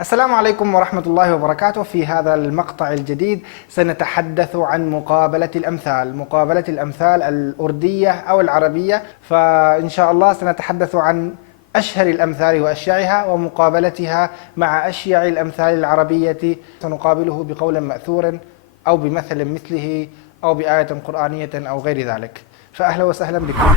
السلام عليكم ورحمة الله وبركاته. في هذا المقطع الجديد سنتحدث عن مقابلة الأمثال الأردية أو العربية. فإن شاء الله سنتحدث عن أشهر الأمثال وأشيعها ومقابلتها مع أشيع الأمثال العربية. سنقابله بقول مأثور أو بمثل مثله أو بآية قرآنية أو غير ذلك. فأهلا وسهلا بكم.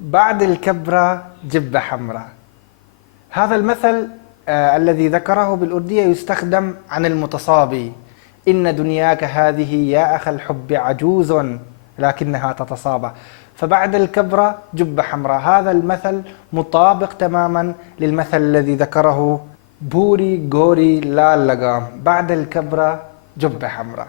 بعد الكبرى جبة حمراء. هذا المثل الذي ذكره بالأردية يستخدم عن المتصابي. إن دنياك هذه يا أخ الحب عجوز لكنها تتصابى. فبعد الكبرى جبة حمراء. هذا المثل مطابق تماما للمثل الذي ذكره بوري غوري لال لقام. بعد الكبرى جبة حمراء.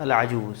العجوز,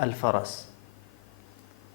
الفرس,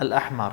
الأحمر,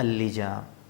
اللجام.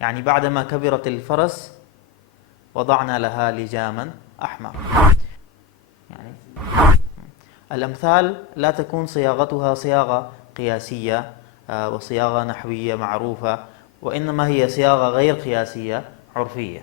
يعني بعدما كبرت الفرس وضعنا لها لجاما أحمر. يعني الأمثال لا تكون صياغتها صياغة قياسية وصياغة نحوية معروفة، وإنما هي صياغة غير قياسية عرفية.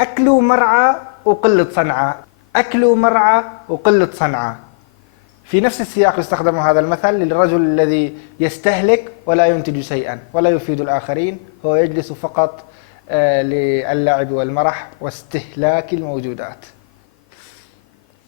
أكلوا مرعى وقلة صنعى. أكلوا مرعى وقلة صنعى. في نفس السياق يستخدم هذا المثل للرجل الذي يستهلك ولا ينتج شيئا ولا يفيد الآخرين، هو يجلس فقط للعب والمرح واستهلاك الموجودات.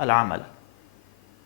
العمل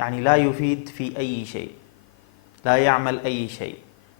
يعني لا يفيد في أي شيء، لا يعمل أي شيء.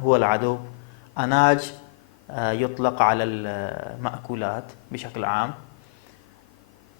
هو العدو. أناج يطلق على المأكولات بشكل عام.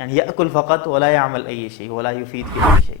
يعني يأكل فقط ولا يعمل أي شيء ولا يفيد في أي شيء.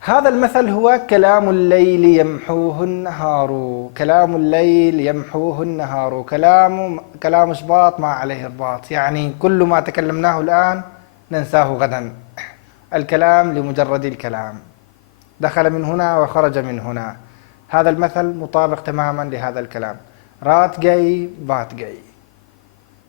هذا المثل هو كلام الليل يمحوه النهار. كلام الليل يمحوه النهار. كلام إشباط ما عليه إرباط، يعني كل ما تكلمناه الآن ننساه غدا. الكلام لمجرد الكلام، دخل من هنا وخرج من هنا. هذا المثل مطابق تماما لهذا الكلام. رات جاي بات جاي.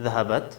ذهبت.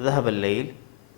ذهب الليل,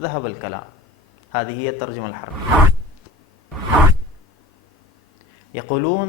ذهب الكلام. هذه هي الترجمة الحرفية. يقولون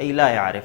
أي لا يعرف,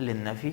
للنفي,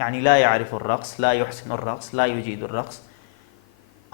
يعني لا يعرف الرقص, لا يحسن الرقص, لا يجيد الرقص.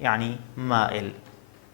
يعني مائل.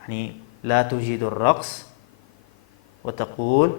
يعني لا تجيد الرقص وتقول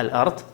الأرض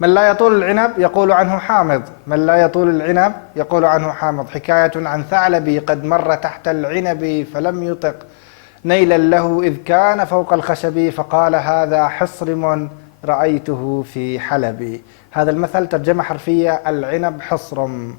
من لا يطول العنب يقول عنه حامض. من لا يطول العنب يقول عنه حامض. حكاية عن ثعلبي قد مر تحت العنب فلم يطق نيلا له إذ كان فوق الخشب فقال هذا حصرم رأيته في حلبي. هذا المثل ترجمة حرفية: العنب حصرم.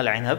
العنب,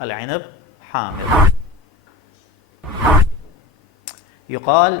العنب حامض. يقال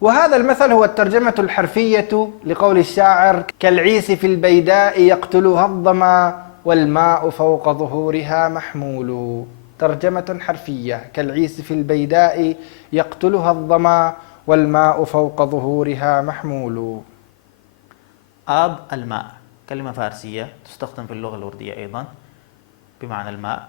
وهذا المثل هو الترجمة الحرفية لقول الشاعر: كالعيس في البيداء يقتلها الظما والماء فوق ظهورها محمول. ترجمة حرفية: كالعيس في البيداء يقتلها الظما والماء فوق ظهورها محمول. آب الماء كلمة فارسية تستخدم في اللغة الأردية أيضا بمعنى الماء.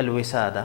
الوسادة,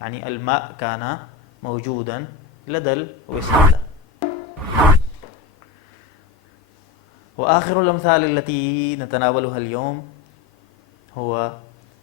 يعني الماء كان موجودا لدى الوسادة. وآخر الأمثال التي نتناولها اليوم هو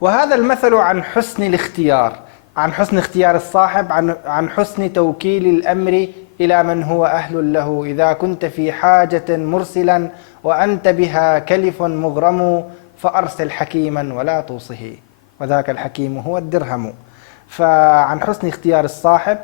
وهذا المثل عن حسن الاختيار، عن حسن اختيار الصاحب، عن حسن توكيل الأمر إلى من هو أهل له. إذا كنت في حاجة مرسلا وأنت بها كلف مغرم فأرسل حكيما ولا توصه، وذاك الحكيم هو الدرهم. فعن حسن اختيار الصاحب،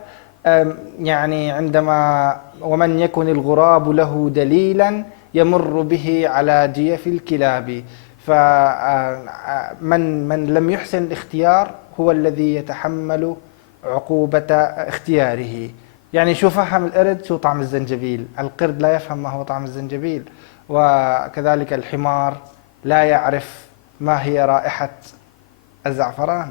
يعني عندما ومن يكن الغراب له دليلا يمر به على جيف الكلاب. فمن لم يحسن الاختيار هو الذي يتحمل عقوبة اختياره. يعني شو فهم القرد شو طعم الزنجبيل، القرد لا يفهم ما هو طعم الزنجبيل، وكذلك الحمار لا يعرف ما هي رائحة الزعفران.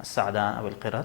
السعدان أو القرد.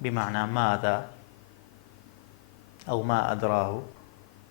بمعنى ماذا أو ما أدراه.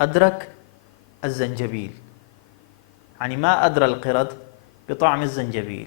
أدرك الزنجبيل يعني ما أدرى القرد بطعم الزنجبيل.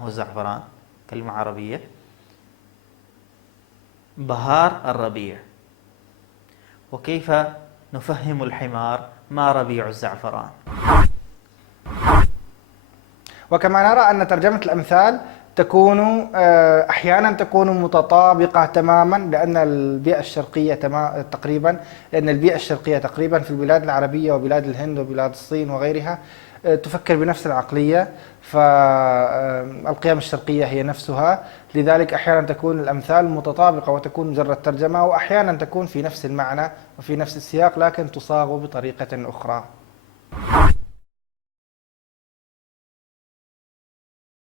هو الزعفران كلمة عربية, بهار الربيع. وكيف نفهم الحمار ما ربيع الزعفران. وكما نرى أن ترجمة الأمثال تكون أحيانا تكون متطابقة تماما، لأن البيئة الشرقية تقريبا في البلاد العربية وبلاد الهند وبلاد الصين وغيرها تفكر بنفس العقلية، فالقيم الشرقية هي نفسها، لذلك أحيانا تكون الأمثال متطابقة وتكون مجرد ترجمة، وأحيانا تكون في نفس المعنى وفي نفس السياق لكن تصاغ بطريقة أخرى.